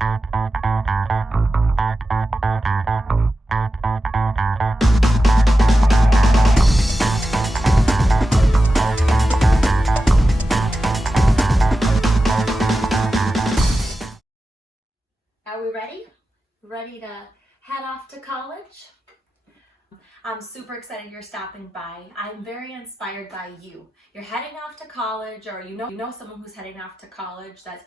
Are we ready? Ready to head off to college? I'm super excited you're stopping by. I'm very inspired by you. You're heading off to college, or you know someone who's heading off to college that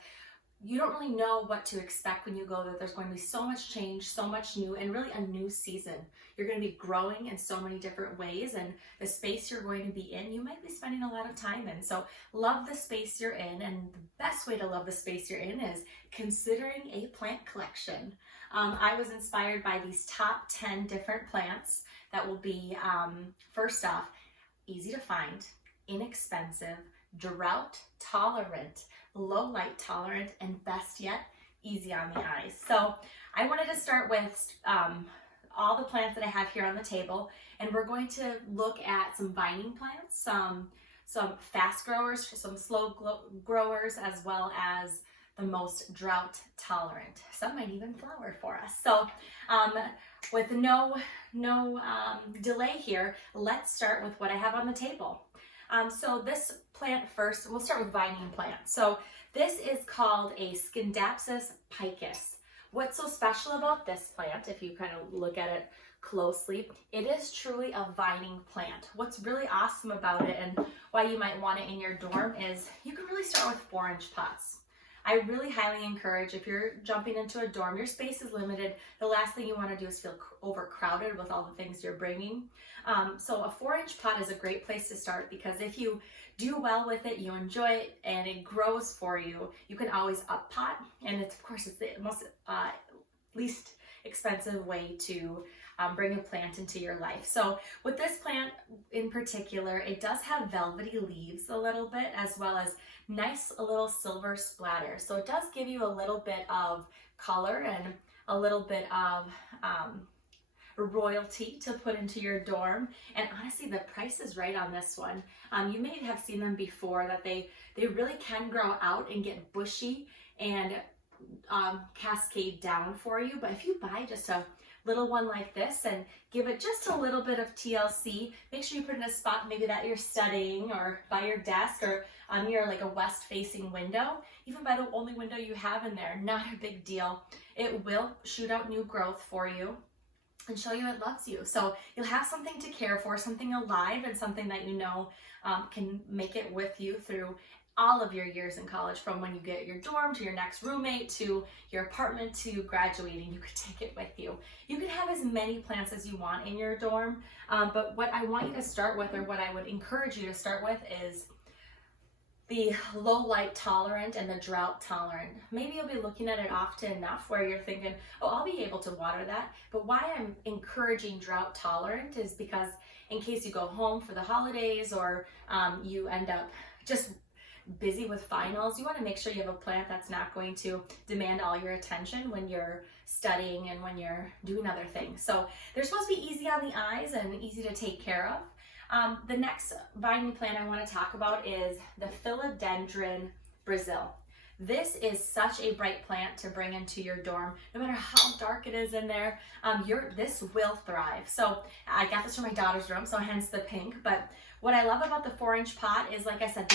you don't really know what to expect when you go there. There's going to be so much change, so much new, and really a new season. You're going to be growing in so many different ways, and the space you're going to be in, you might be spending a lot of time in. So love the space you're in, and the best way to love the space you're in is considering a plant collection. I was inspired by these top 10 different plants that will be, first off, easy to find, inexpensive, drought tolerant, low light tolerant, and best yet, easy on the eyes. So I wanted to start with all the plants that I have here on the table, and we're going to look at some vining plants, some fast growers, some slow growers, as well as the most drought tolerant. Some might even flower for us. So with no delay here, let's start with what I have on the table. So this plant first, we'll start with vining plant. So this is called a Scindapsus picus. What's so special about this plant, if you kind of look at it closely, it is truly a vining plant. What's really awesome about it, and why you might want it in your dorm, is you can really start with 4-inch pots. I really highly encourage, if you're jumping into a dorm, your space is limited. The last thing you want to do is feel overcrowded with all the things you're bringing. So a 4-inch pot is a great place to start, because if you do well with it, you enjoy it, and it grows for you, you can always up pot. And it's, of course, it's the most least expensive way to bring a plant into your life. So with this plant in particular, it does have velvety leaves a little bit, as well as nice little silver splatter. So it does give you a little bit of color and a little bit of royalty to put into your dorm. And honestly, the price is right on this one. You may have seen them before, that they really can grow out and get bushy and cascade down for you. But if you buy just a little one like this and give it just a little bit of TLC, make sure you put it in a spot maybe that you're studying, or by your desk, or near like a west facing window, even by the only window you have in there, not a big deal. It will shoot out new growth for you and show you it loves you. So you'll have something to care for, something alive, and something that you know can make it with you through all of your years in college, from when you get your dorm to your next roommate to your apartment to graduating. You could take it with you. You can have as many plants as you want in your dorm, but what I want you to start with, or what I would encourage you to start with, is the low light tolerant and the drought tolerant. Maybe you'll be looking at it often enough where you're thinking, oh, I'll be able to water that. But why I'm encouraging drought tolerant is because in case you go home for the holidays, or you end up just busy with finals, you want to make sure you have a plant that's not going to demand all your attention when you're studying and when you're doing other things. So they're supposed to be easy on the eyes and easy to take care of. The next vining plant I want to talk about is the Philodendron Brasil. This is such a bright plant to bring into your dorm. No matter how dark it is in there, this will thrive. So I got this from my daughter's room, so hence the pink. But what I love about the 4-inch pot is, like I said,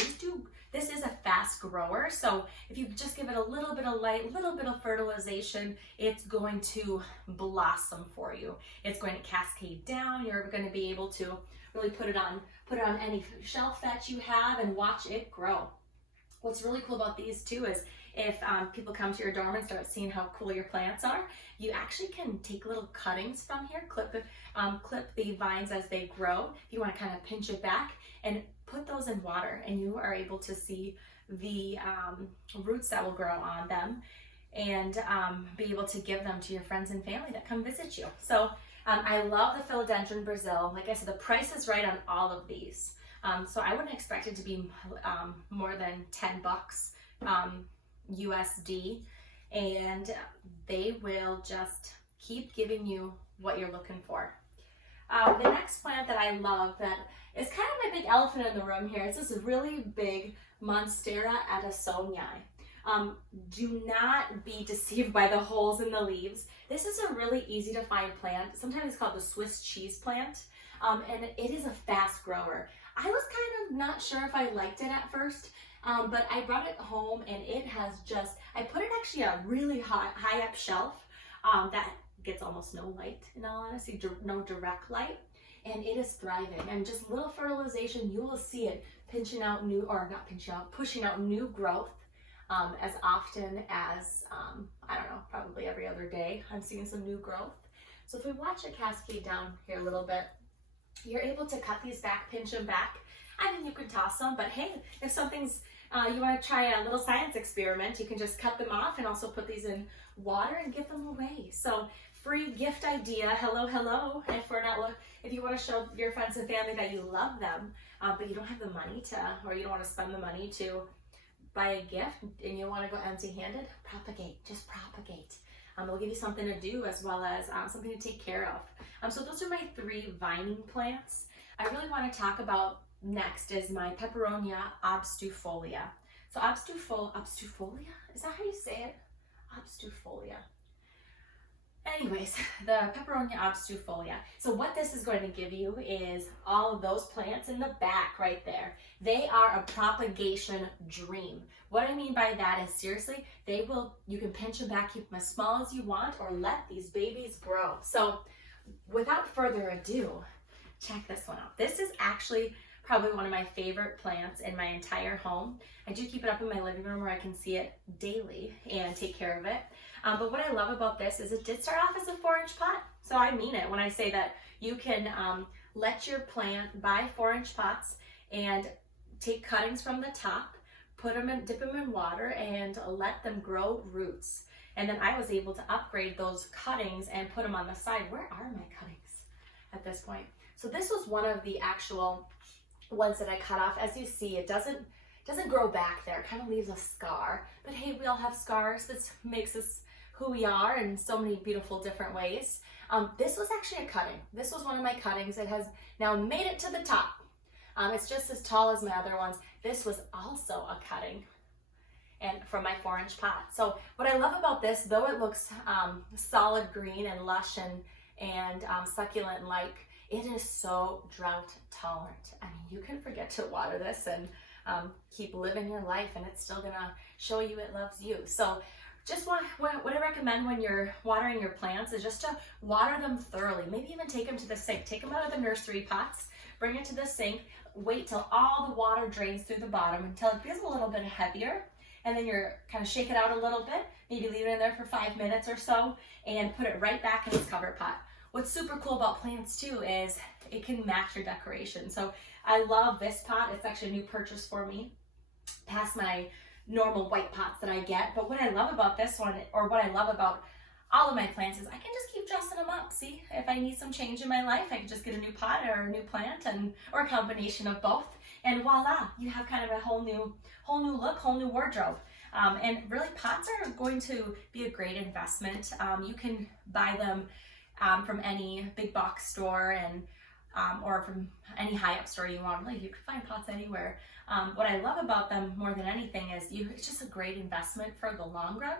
this is a fast grower. So if you just give it a little bit of light, a little bit of fertilization, it's going to blossom for you. It's going to cascade down. You're going to be able to really put it on any shelf that you have and watch it grow. What's really cool about these too is, if people come to your dorm and start seeing how cool your plants are, you actually can take little cuttings from here, clip the vines as they grow. If you want to kind of pinch it back and put those in water, and you are able to see the roots that will grow on them, and be able to give them to your friends and family that come visit you. So I love the Philodendron Brasil. Like I said, the price is right on all of these. So I wouldn't expect it to be more than $10 USD, and they will just keep giving you what you're looking for. The next plant that I love, that is kind of my big elephant in the room here, it's this really big Monstera Adansonii. Do not be deceived by the holes in the leaves. This is a really easy to find plant. Sometimes it's called the Swiss cheese plant, and it is a fast grower. I was kind of not sure if I liked it at first, but I brought it home and it has just, I put it actually on a really high up shelf that gets almost no light, in all honesty, no direct light, and it is thriving. And just little fertilization, you will see it pushing out new growth as often as, I don't know, probably every other day. I'm seeing some new growth. So if we watch it cascade down here a little bit, you're able to cut these back, pinch them back. I mean, you can toss them, but hey, if something's, you want to try a little science experiment, you can just cut them off and also put these in water and give them away. So free gift idea, hello. If you want to show your friends and family that you love them, but you don't have the money to, or you don't want to spend the money to buy a gift and you want to go empty-handed, just propagate. We'll give you something to do as well as something to take care of. So those are my 3 vining plants. I really want to talk about next is my Peperomia obtusifolia. So obtusifolia? Is that how you say it? Obtusifolia. Anyways, the Peperomia obtusifolia. So what this is going to give you is all of those plants in the back right there. They are a propagation dream. What I mean by that is seriously, you can pinch them back, keep them as small as you want, or let these babies grow. So without further ado, check this one out. This is actually probably one of my favorite plants in my entire home. I do keep it up in my living room where I can see it daily and take care of it. But what I love about this is it did start off as a 4-inch pot. So I mean it when I say that you can let your plant buy 4-inch pots and take cuttings from the top, dip them in water and let them grow roots. And then I was able to upgrade those cuttings and put them on the side. Where are my cuttings at this point? So this was one of the actual ones that I cut off. As you see, it doesn't grow back there. It kind of leaves a scar. But hey, we all have scars. This makes us who we are in so many beautiful different ways. This was actually a cutting. This was one of my cuttings. It has now made it to the top. It's just as tall as my other ones. This was also a cutting and from my 4-inch pot. So what I love about this, though it looks solid green and lush and succulent like, it is so drought tolerant. I mean, you can forget to water this and keep living your life and it's still gonna show you it loves you. So just what I recommend when you're watering your plants is just to water them thoroughly. Maybe even take them to the sink. Take them out of the nursery pots, bring it to the sink, wait till all the water drains through the bottom until it gets a little bit heavier, and then you're kind of shake it out a little bit, maybe leave it in there for 5 minutes or so, and put it right back in its cover pot. What's super cool about plants too is it can match your decoration. So I love this pot. It's actually a new purchase for me, past my normal white pots that I get. But what I love about this one, or what I love about all of my plants, is I can just keep dressing them up. See, if I need some change in my life, I can just get a new pot or a new plant, or a combination of both, and voila, you have kind of a whole new look, whole new wardrobe. And really, pots are going to be a great investment. You can buy them from any big box store and or from any high-up store you want. Really, you can find pots anywhere. What I love about them more than anything is it's just a great investment for the long run.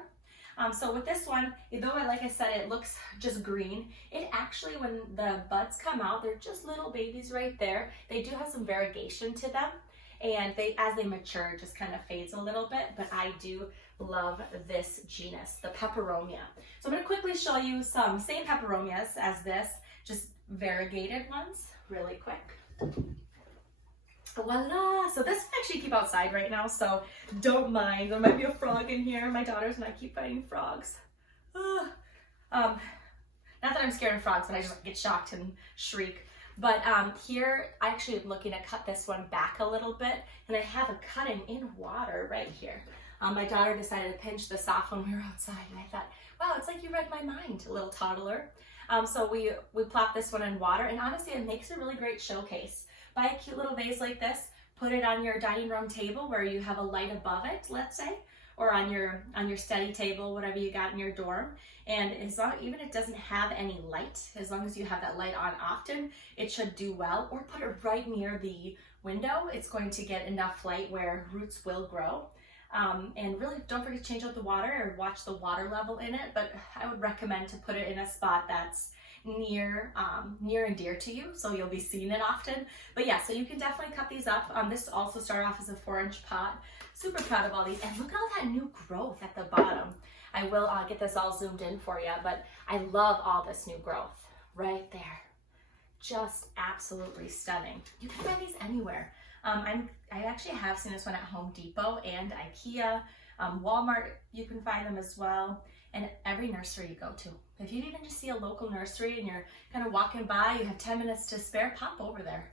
So with this one, though, like I said, it looks just green, it actually, when the buds come out, they're just little babies right there. They do have some variegation to them, and as they mature, it just kind of fades a little bit, but I do love this genus, the Peperomia. So I'm going to quickly show you some same Peperomias as this, just variegated ones, really quick. Voila! So this I actually keep outside right now, so don't mind. There might be a frog in here. My daughters and I keep fighting frogs. Not that I'm scared of frogs, but I just get shocked and shriek. But here, I actually am looking to cut this one back a little bit, and I have a cutting in water right here. My daughter decided to pinch this off when we were outside, and I thought, wow, it's like you read my mind, little toddler. So we plop this one in water, and honestly, it makes a really great showcase. Buy a cute little vase like this, put it on your dining room table where you have a light above it, let's say, or on your study table, whatever you got in your dorm. And as long, even if it doesn't have any light, as long as you have that light on often, it should do well. Or put it right near the window. It's going to get enough light where roots will grow. And really don't forget to change out the water or watch the water level in it, but I would recommend to put it in a spot that's near and dear to you, so you'll be seeing it often. But yeah, so you can definitely cut these up. This also started off as a 4-inch pot. Super proud of all these, and look at all that new growth at the bottom. I will get this all zoomed in for you, but I love all this new growth right there. Just absolutely stunning. You can find these anywhere. I actually have seen this one at Home Depot and IKEA, Walmart. You can find them as well, and every nursery you go to. If you even just see a local nursery and you're kind of walking by, you have 10 minutes to spare, pop over there.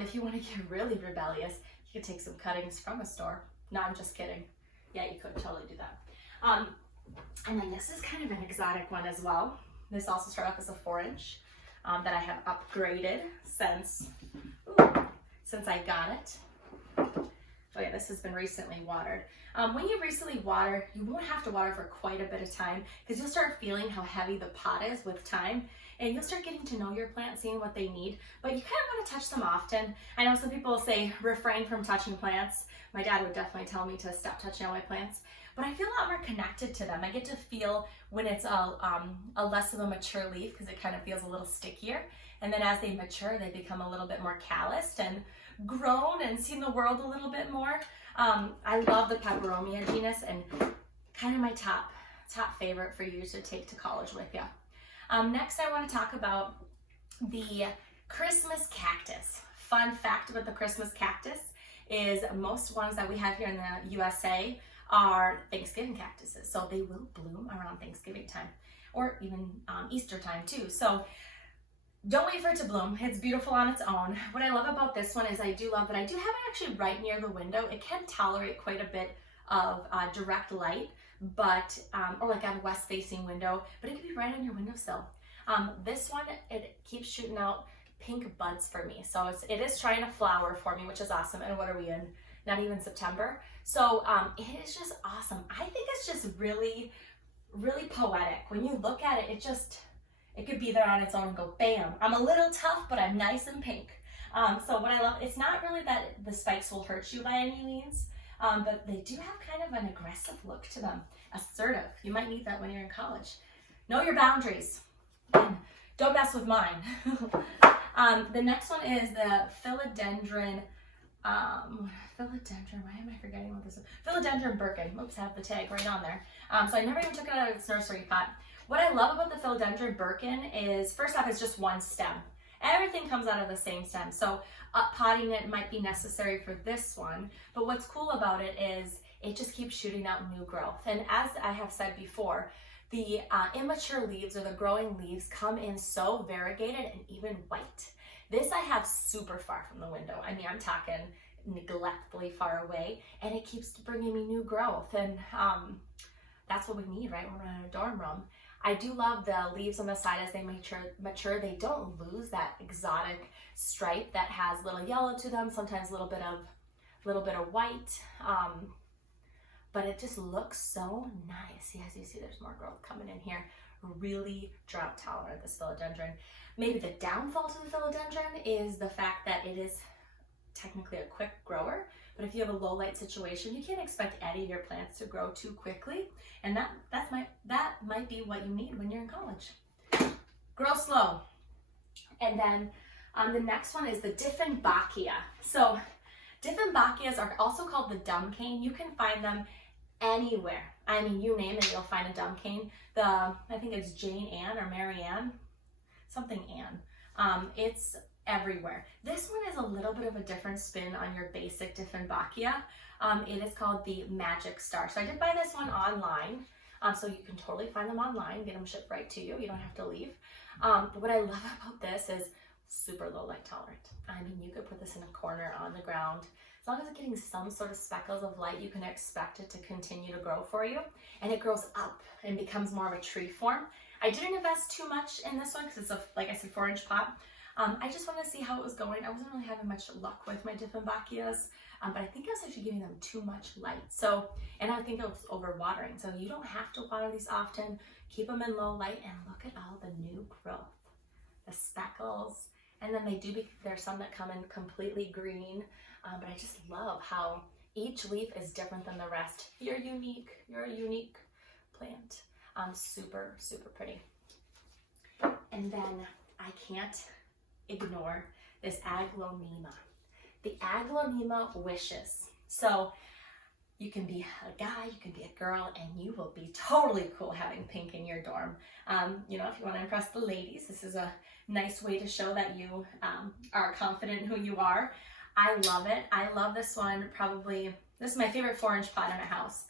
If you want to get really rebellious, you could take some cuttings from a store. No, I'm just kidding. Yeah, you could totally do that. And then this is kind of an exotic one as well. This also started off as a 4-inch that I have upgraded since I got it. Oh yeah, this has been recently watered. When you recently water, you won't have to water for quite a bit of time because you'll start feeling how heavy the pot is with time, and you'll start getting to know your plant, seeing what they need, but you kind of want to touch them often. I know some people say refrain from touching plants. My dad would definitely tell me to stop touching all my plants, but I feel a lot more connected to them. I get to feel when it's a less of a mature leaf because it kind of feels a little stickier, and then as they mature, they become a little bit more calloused and grown and seen the world a little bit more. I love the Peperomia genus, and kind of my top favorite for you to take to college with you. Next, I want to talk about the Christmas cactus. Fun fact about the Christmas cactus is most ones that we have here in the USA are Thanksgiving cactuses. So they will bloom around Thanksgiving time or even Easter time too. So don't wait for it to bloom. It's beautiful on its own. What I love about this one is I do love that I do have it actually right near the window. It can tolerate quite a bit of direct light, but or like on a west facing window, but it can be right on your windowsill. This one, it keeps shooting out pink buds for me. So it is trying to flower for me, which is awesome. And what are we in? Not even September. So it is just awesome. I think it's just really, really poetic. When you look at it, it could be there on its own and go, bam, I'm a little tough, but I'm nice and pink. So what I love, it's not really that the spikes will hurt you by any means, but they do have kind of an aggressive look to them. Assertive. You might need that when you're in college. Know your boundaries. And don't mess with mine. The next one is the Philodendron, why am I forgetting what this is? Philodendron Birkin. Oops, I have the tag right on there. So I never even took it out of its nursery pot. What I love about the Philodendron Birkin is, first off, it's just one stem. Everything comes out of the same stem. So potting it might be necessary for this one, but what's cool about it is it just keeps shooting out new growth. And as I have said before, the immature leaves or the growing leaves come in so variegated and even white. This I have super far from the window. I mean, I'm talking neglectfully far away, and it keeps bringing me new growth. And that's what we need, right? When we're in a dorm room. I do love the leaves on the side as they mature. They don't lose that exotic stripe that has little yellow to them, sometimes a little bit of white. But it just looks so nice. As you see, there's more growth coming in here. Really drought tolerant, this philodendron. Maybe the downfall to the philodendron is the fact that it is technically a quick grower, but if you have a low light situation, you can't expect any of your plants to grow too quickly, and that might be what you need when you're in college. Grow slow. And then the next one is the Dieffenbachia. So Dieffenbachias are also called the dumb cane. You can find them anywhere. I mean, you name it, you'll find a dumb cane. I think it's Jane Ann or Mary Ann, something Ann. It's everywhere. This one is a little bit of a different spin on your basic Dieffenbachia. It is called the Magic Star. So I did buy this one online, so you can totally find them online, get them shipped right to you. You don't have to leave. But what I love about this is super low light tolerant. I mean, you could put this in a corner on the ground. As long as it's getting some sort of speckles of light, you can expect it to continue to grow for you. And it grows up and becomes more of a tree form. I didn't invest too much in this one because it's a, like I said, 4-inch pot. I just wanted to see how it was going. I wasn't really having much luck with my Dieffenbachias, but I think I was actually giving them too much light. So, and I think it was overwatering. So you don't have to water these often. Keep them in low light and look at all the new growth, the speckles. And then there's some that come in completely green, but I just love how Each leaf is different than the rest. You're unique. You're a unique plant. Super, super pretty. And then I can't ignore this Aglonema. The Aglonema Wishes. So you can be a guy, you can be a girl, and you will be totally cool having pink in your dorm. You know, if you want to impress the ladies, this is a nice way to show that you are confident in who you are. I love it. I love this one. Probably, this is my favorite 4-inch pot in a house.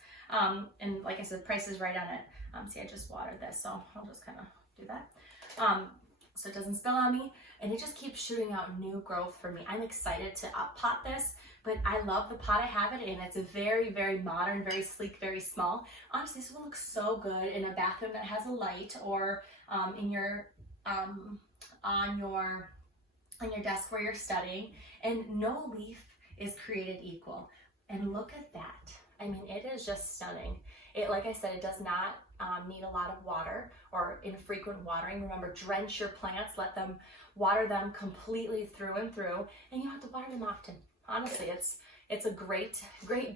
And like I said, price is right on it. See, I just watered this, so I'll just kind of do that. So it doesn't spill on me, and it just keeps shooting out new growth for me. I'm excited to up pot this, but I love the pot I have it in. It's a very, very modern, very sleek, very small. Honestly, this will look so good in a bathroom that has a light, or in your on your desk where you're studying. And no leaf is created equal. And look at that. I mean, it is just stunning. It, like I said, it does not need a lot of water or infrequent watering. Remember, drench your plants, let them water them completely through and through, and you don't have to water them often. Honestly, it's a great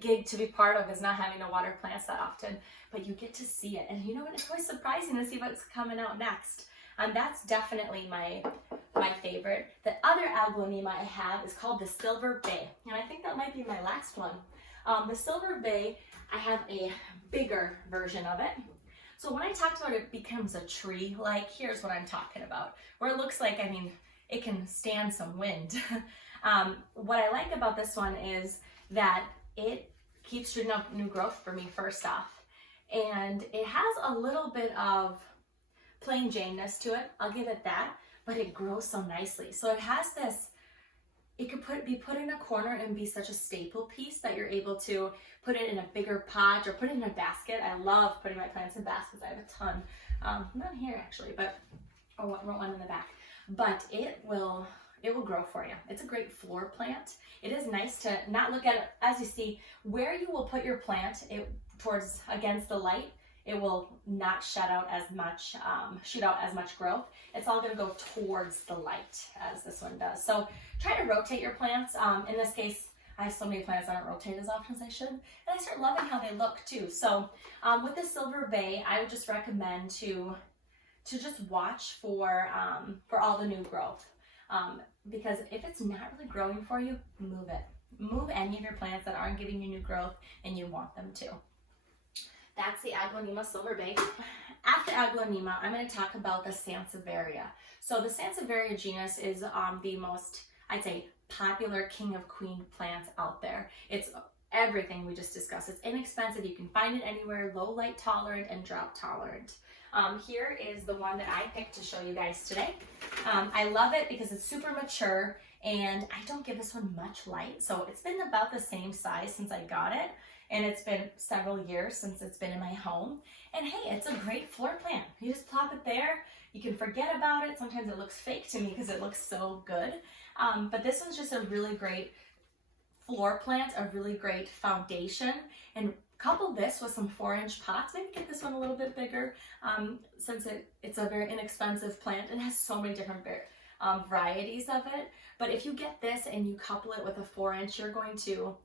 gig to be part of, is not having to water plants that often, but you get to see it. And you know what, it's always surprising to see what's coming out next. That's definitely my favorite. The other Aglonema I have is called the Silver Bay, and I think that might be my last one. The Silver Bay, I have a bigger version of it. So when I talked about it becomes a tree, like here's what I'm talking about, where it looks like, I mean, it can stand some wind. What I like about this one is that it keeps shooting up new growth for me, first off. And it has a little bit of plain Janeness to it, I'll give it that, but it grows so nicely. So it has this, it could be put in a corner and be such a staple piece that you're able to put it in a bigger pot or put it in a basket. I love putting my plants in baskets. I have a ton, not here actually, but one in the back. But it will grow for you. It's a great floor plant. It is nice to not look at it, as you see, where you will put your plant towards against the light. It will not shoot out as much growth. It's all gonna go towards the light, as this one does. So try to rotate your plants. In this case, I have so many plants I don't rotate as often as I should, and I start loving how they look too. So with the Silver Bay, I would just recommend to just watch for all the new growth. Because if it's not really growing for you, move it. Move any of your plants that aren't giving you new growth and you want them to. That's the Aglonema Silver Bay. After Aglonema, I'm going to talk about the Sansevieria. So the Sansevieria genus is the most, I'd say, popular king of queen plants out there. It's everything we just discussed. It's inexpensive. You can find it anywhere, low light tolerant and drought tolerant. Here is the one that I picked to show you guys today. I love it because it's super mature, and I don't give this one much light. So it's been about the same size since I got it. And it's been several years since it's been in my home. And hey, it's a great floor plant. You just plop it there. You can forget about it. Sometimes it looks fake to me because it looks so good. But this one's just a really great floor plant, a really great foundation. And couple this with some 4-inch pots. Maybe get this one a little bit bigger since it's a very inexpensive plant and has so many different varieties of it. But if you get this and you couple it with a 4-inch, you're going to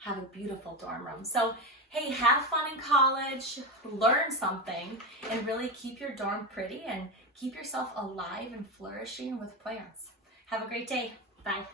have a beautiful dorm room. So hey, have fun in college, learn something, and really keep your dorm pretty and keep yourself alive and flourishing with plants. Have a great day. Bye.